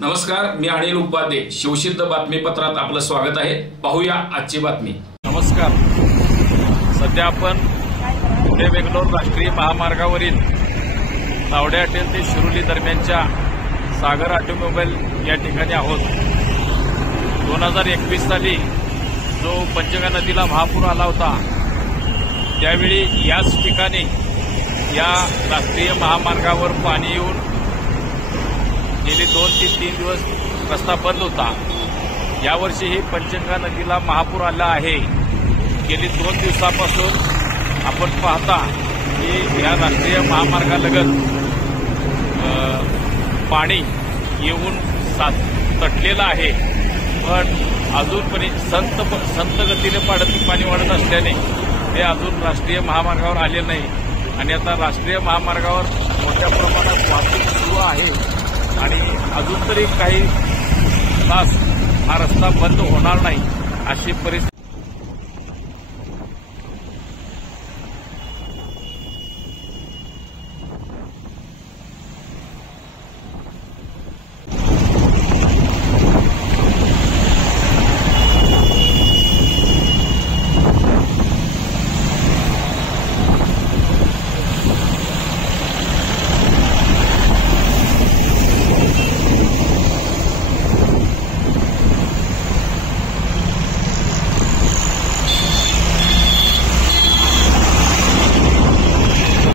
नमस्कार, मी अनिल उपाध्ये. शिवसिद्ध बातमीपत्रात आपलं स्वागत आहे. पाहूया आजची बातमी. नमस्कार. सध्या आपण पुणे बेंगलोर राष्ट्रीय महामार्गावरील तावडे हॉटेल ते शिरोली दरम्यानच्या सागर ऑटोमोबाईल या ठिकाणी आहोत. 2021 साली जो पंचगंगा नदीला महापूर आला होता त्यावेळी याच ठिकाणी या राष्ट्रीय महामार्गावर पाणी येऊन गेले 2 ते 3 दिवस रस्ता बंद होता. यावर्षीही पंचगंगा नदीला महापूर आला आहे. गेली 2 दिवसापासून आपण पाहता की या राष्ट्रीय महामार्गालगत पाणी येऊन तटलेलं आहे. पण अजूनपर्यंत संत गतीने पाणी वाढत असल्याने ते अजून राष्ट्रीय महामार्गावर आले नाही आणि आता राष्ट्रीय महामार्गावर मोठ्या प्रमाणात वाहतूक सुरू आहे आणि अजून तरी काही तास हा रस्ता बंद होणार नाही अशी परिस्थिती